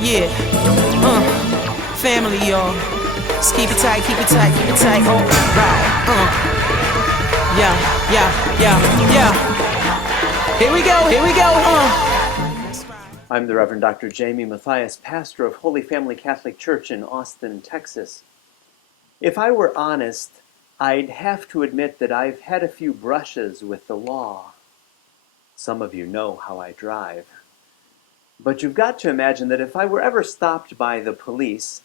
Yeah. Family, y'all. Just keep it tight, keep it tight, keep it tight. Oh, right. Yeah, yeah, yeah, yeah. Here we go, here we go. I'm the Reverend Dr. Jamie Mathias, pastor of Holy Family Catholic Church in Austin, Texas. If I were honest, I'd have to admit that I've had a few brushes with the law. Some of you know how I drive. But you've got to imagine that if I were ever stopped by the police,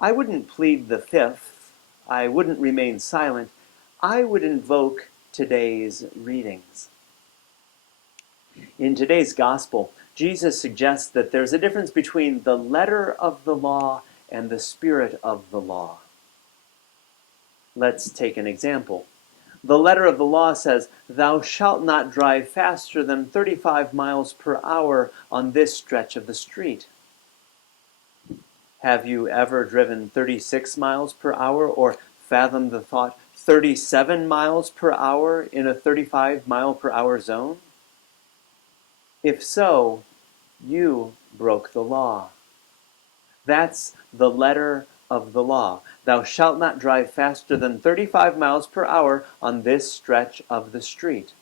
I wouldn't plead the fifth, I wouldn't remain silent, I would invoke today's readings. In today's gospel, Jesus suggests that there's a difference between the letter of the law and the spirit of the law. Let's take an example. The letter of the law says, "Thou shalt not drive faster than 35 miles per hour on this stretch of the street." Have you ever driven 36 miles per hour or fathomed the thought 37 miles per hour in a 35 mile per hour zone? If so, you broke the law. That's the letter of the law. Thou shalt not drive faster than 35 miles per hour on this stretch of the street.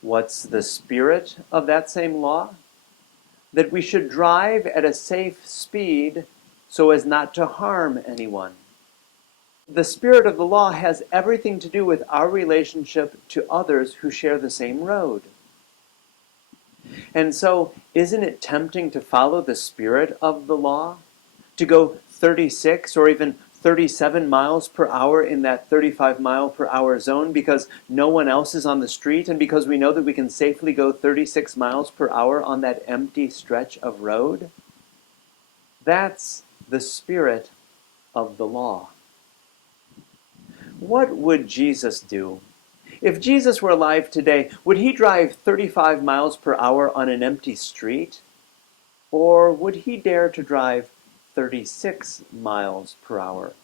What's the spirit of that same law? That we should drive at a safe speed so as not to harm anyone. The spirit of the law has everything to do with our relationship to others who share the same road. And so, isn't it tempting to follow the spirit of the law? To go 36 or even 37 miles per hour in that 35 mile per hour zone because no one else is on the street and because we know that we can safely go 36 miles per hour on that empty stretch of road? That's the spirit of the law. What would Jesus do? If Jesus were alive today, would he drive 35 miles per hour on an empty street? Or would he dare to drive 36 miles per hour?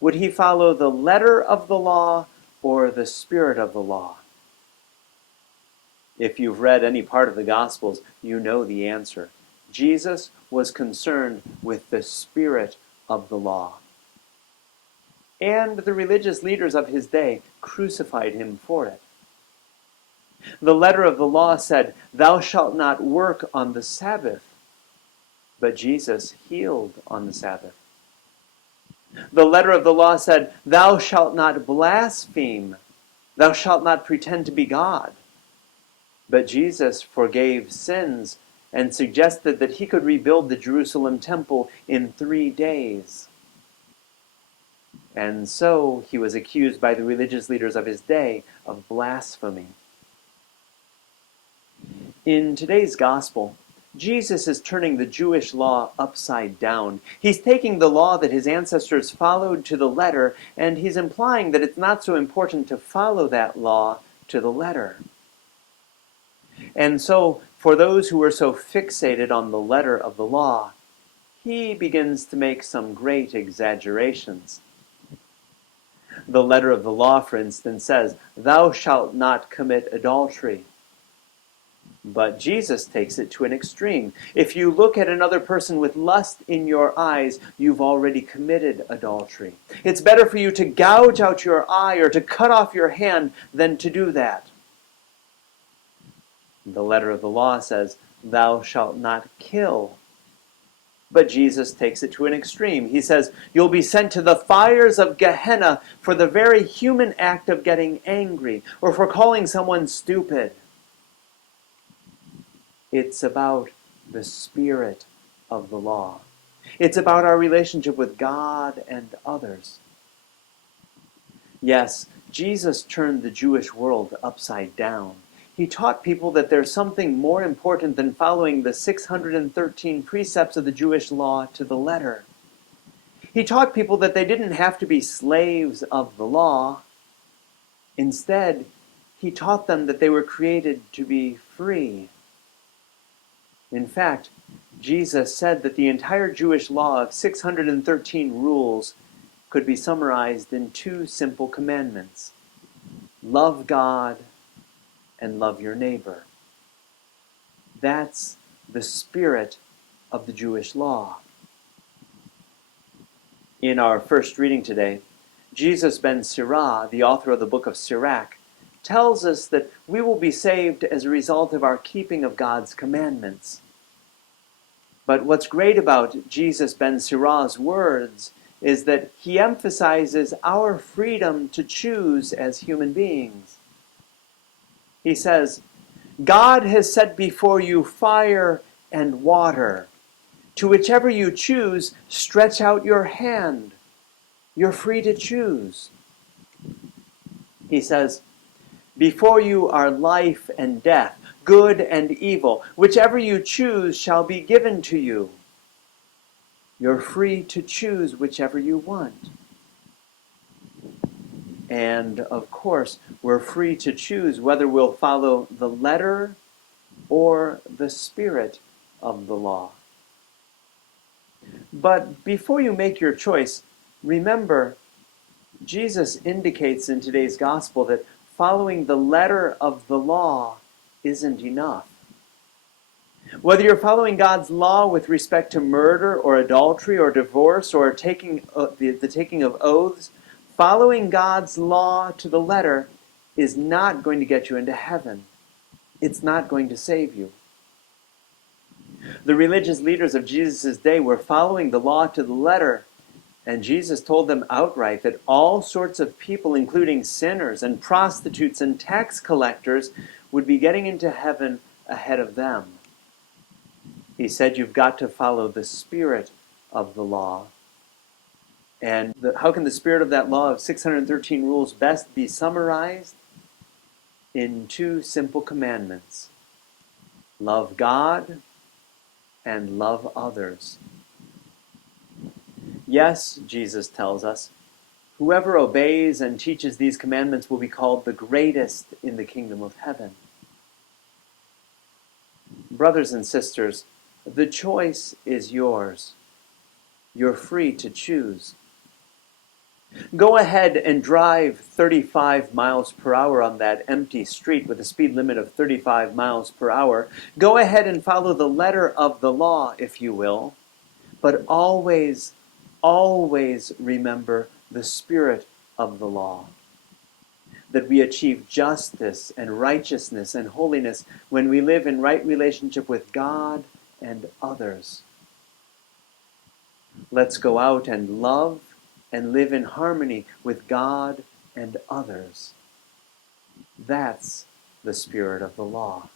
Would he follow the letter of the law or the spirit of the law? If you've read any part of the Gospels, you know the answer. Jesus was concerned with the spirit of the law. And the religious leaders of his day crucified him for it. The letter of the law said, "Thou shalt not work on the Sabbath." But Jesus healed on the Sabbath. The letter of the law said, "Thou shalt not blaspheme. Thou shalt not pretend to be God." But Jesus forgave sins and suggested that he could rebuild the Jerusalem temple in 3 days. And so he was accused by the religious leaders of his day of blasphemy. In today's gospel, Jesus is turning the Jewish law upside down. He's taking the law that his ancestors followed to the letter, and he's implying that it's not so important to follow that law to the letter. And so, for those who were so fixated on the letter of the law, he begins to make some great exaggerations. The letter of the law, for instance, says, "Thou shalt not commit adultery." But Jesus takes it to an extreme. If you look at another person with lust in your eyes, you've already committed adultery. It's better for you to gouge out your eye or to cut off your hand than to do that. The letter of the law says, "Thou shalt not kill." But Jesus takes it to an extreme. He says, "You'll be sent to the fires of Gehenna for the very human act of getting angry or for calling someone stupid." It's about the spirit of the law. It's about our relationship with God and others. Yes, Jesus turned the Jewish world upside down. He taught people that there's something more important than following the 613 precepts of the Jewish law to the letter. He taught people that they didn't have to be slaves of the law. Instead, he taught them that they were created to be free. In fact, Jesus said that the entire Jewish law of 613 rules could be summarized in 2 simple commandments. Love God and love your neighbor. That's the spirit of the Jewish law. In our first reading today, Jesus ben Sirach, the author of the book of Sirach, tells us that we will be saved as a result of our keeping of God's commandments. But what's great about Jesus ben Sirach's words is that he emphasizes our freedom to choose as human beings. He says, God has set before you fire and water. To whichever you choose, stretch out your hand. You're free to choose. He says, before you are life and death, good and evil. Whichever you choose shall be given to you. You're free to choose whichever you want. And, of course, we're free to choose whether we'll follow the letter or the spirit of the law. But before you make your choice, remember, Jesus indicates in today's gospel that following the letter of the law isn't enough. Whether you're following God's law with respect to murder or adultery or divorce or the taking of oaths, following God's law to the letter is not going to get you into heaven. It's not going to save you. The religious leaders of Jesus' day were following the law to the letter, and Jesus told them outright that all sorts of people, including sinners and prostitutes and tax collectors, would be getting into heaven ahead of them. He said you've got to follow the spirit of the law. And how can the spirit of that law of 613 rules best be summarized? In 2 simple commandments. Love God and love others. Yes, Jesus tells us, whoever obeys and teaches these commandments will be called the greatest in the kingdom of heaven. Brothers and sisters, the choice is yours. You're free to choose. Go ahead and drive 35 miles per hour on that empty street with a speed limit of 35 miles per hour. Go ahead and follow the letter of the law, if you will. But always, always remember the spirit of the law. That we achieve justice and righteousness and holiness when we live in right relationship with God and others. Let's go out and love and live in harmony with God and others. That's the spirit of the law.